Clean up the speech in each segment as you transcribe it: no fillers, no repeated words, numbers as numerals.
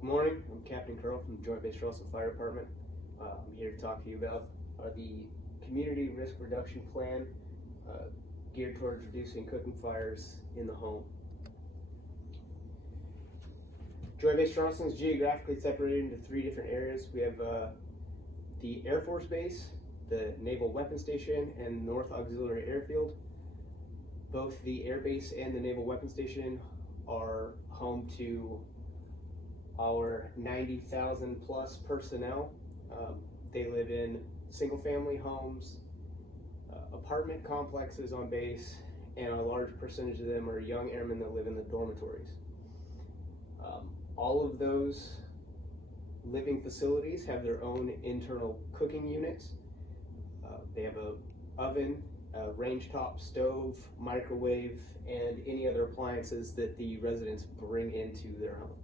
Good morning, I'm Captain Curl from the Joint Base Charleston Fire Department. I'm here to talk to you about the Community Risk Reduction Plan geared towards reducing cooking fires in the home. Joint Base Charleston is geographically separated into three different areas. We have the Air Force Base, the Naval Weapons Station, and North Auxiliary Airfield. Both the Air Base and the Naval Weapons Station are home to our 90,000 plus personnel. They live in single family homes, apartment complexes on base, and a large percentage of them are young airmen that live in the dormitories. All of those living facilities have their own internal cooking units. They have an oven, a range top stove, microwave, and any other appliances that the residents bring into their home.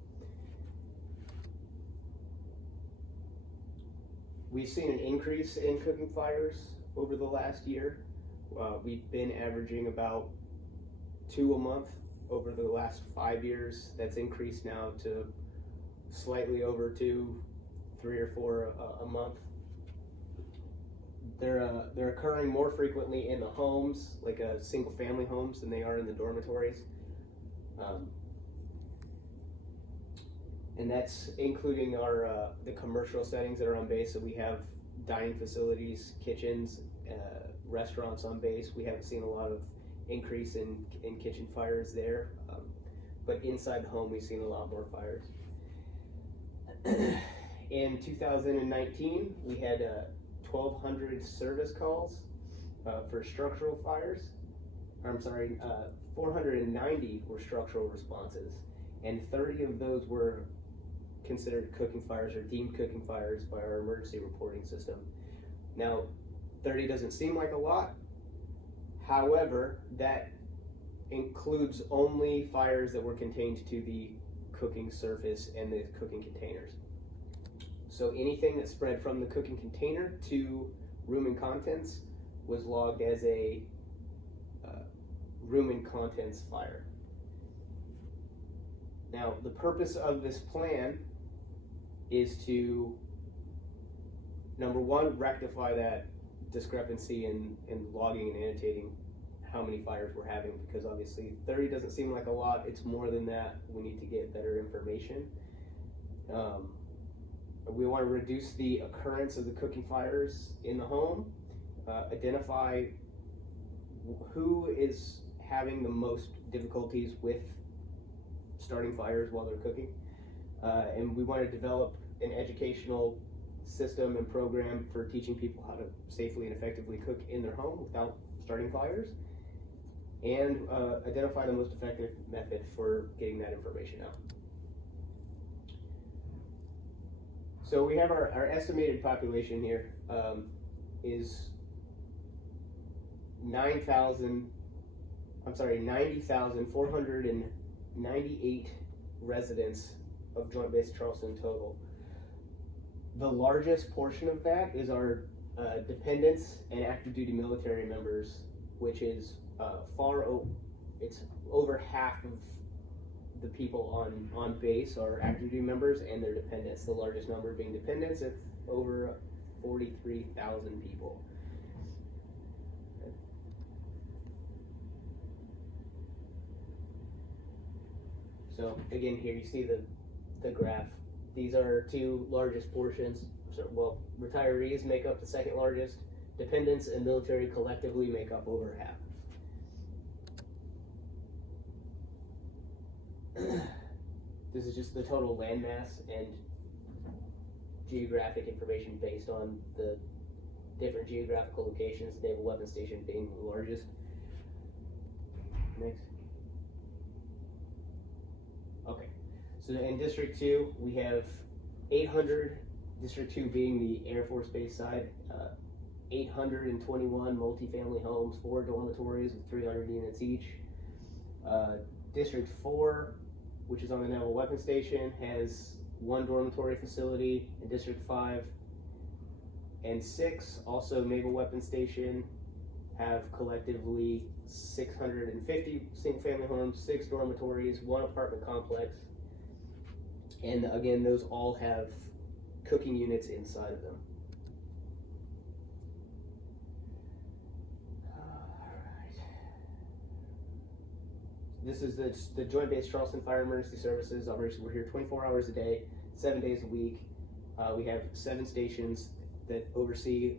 We've seen an increase in cooking fires over the last year. We've been averaging about 2 a month over the last 5 years. That's increased now to slightly over 2, 3 or 4 a month. They're occurring more frequently in the homes, like single family homes, than they are in the dormitories. And that's including the commercial settings that are on base. So we have dining facilities, kitchens, restaurants on base. We haven't seen a lot of increase in kitchen fires there, but inside the home we've seen a lot more fires. In 2019, we had 1,200 service calls for structural fires. 490 were structural responses, and 30 of those were considered cooking fires or deemed cooking fires by our emergency reporting system. Now, 30 doesn't seem like a lot. However, that includes only fires that were contained to the cooking surface and the cooking containers. So anything that spread from the cooking container to room and contents was logged as a room and contents fire. Now, the purpose of this plan is to, number one, rectify that discrepancy in logging and annotating how many fires we're having, because obviously 30 doesn't seem like a lot. It's more than that. We need to get better information. We want to reduce the occurrence of the cooking fires in the home, identify who is having the most difficulties with starting fires while they're cooking, and we want to develop an educational system and program for teaching people how to safely and effectively cook in their home without starting fires, and identify the most effective method for getting that information out. So we have our estimated population here is 90,498 residents of Joint Base Charleston total. The largest portion of that is our dependents and active duty military members, which is it's over half of the people on base are active duty members and their dependents. The largest number being dependents at over 43,000 people. So again, here you see the graph. These are two largest portions. So, well, retirees make up the second largest. Dependents and military collectively make up over half. This is just the total landmass and geographic information based on the different geographical locations, the Naval Weapons Station being the largest. Next. Okay, so in District 2, we have 800, District 2 being the Air Force Base side, 821 multifamily homes, 4 dormitories with 300 units each. District 4, which is on the Naval Weapons Station, has 1 dormitory facility, and District 5 and 6, also Naval Weapons Station, have collectively 650 single-family homes, 6 dormitories, 1 apartment complex. And again, those all have cooking units inside of them. This is the Joint Base Charleston Fire Emergency Services. Obviously, we're here 24 hours a day, 7 days a week. We have 7 stations that oversee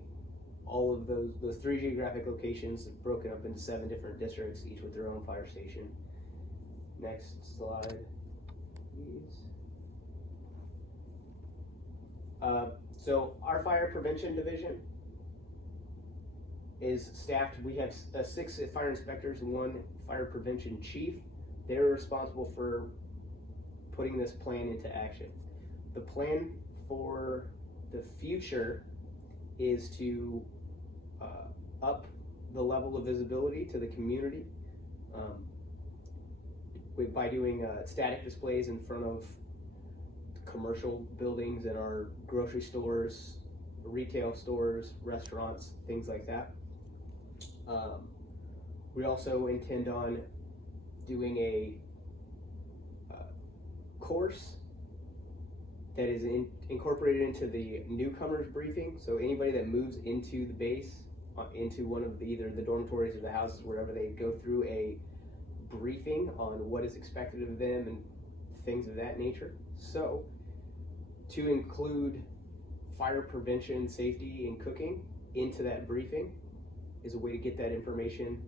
all of those 3 geographic locations broken up into 7 different districts, each with their own fire station. Next slide, please. So our fire prevention division is staffed. We have 6 fire inspectors and 1 fire prevention chief. They're responsible for putting this plan into action. The plan for the future is to up the level of visibility to the community by doing static displays in front of commercial buildings and our grocery stores, retail stores, restaurants, things like that. We also intend on doing a course that is incorporated into the newcomers briefing. So anybody that moves into the base, into one of either the dormitories or the houses, wherever, they go through a briefing on what is expected of them and things of that nature. So to include fire prevention, safety, and cooking into that briefing is a way to get that information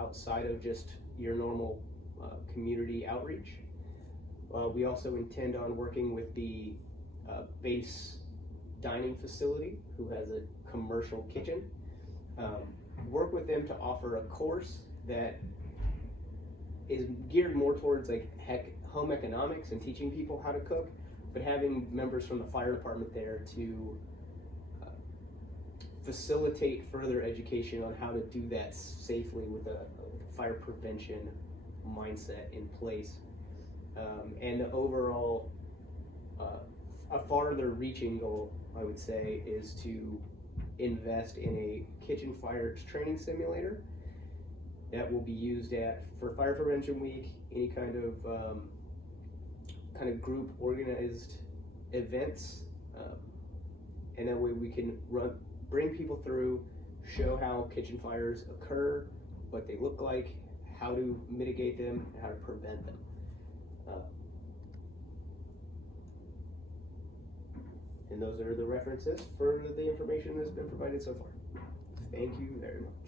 outside of just your normal community outreach. We also intend on working with the base dining facility, who has a commercial kitchen. Work with them to offer a course that is geared more towards like home economics and teaching people how to cook, but having members from the fire department there to facilitate further education on how to do that safely with a fire prevention mindset in place. And the overall, a farther reaching goal, I would say, is to invest in a kitchen fire training simulator that will be used for Fire Prevention Week, any kind of group organized events, and that way we can bring people through, show how kitchen fires occur, what they look like, how to mitigate them, and how to prevent them. And those are the references for the information that's been provided so far. Thank you very much.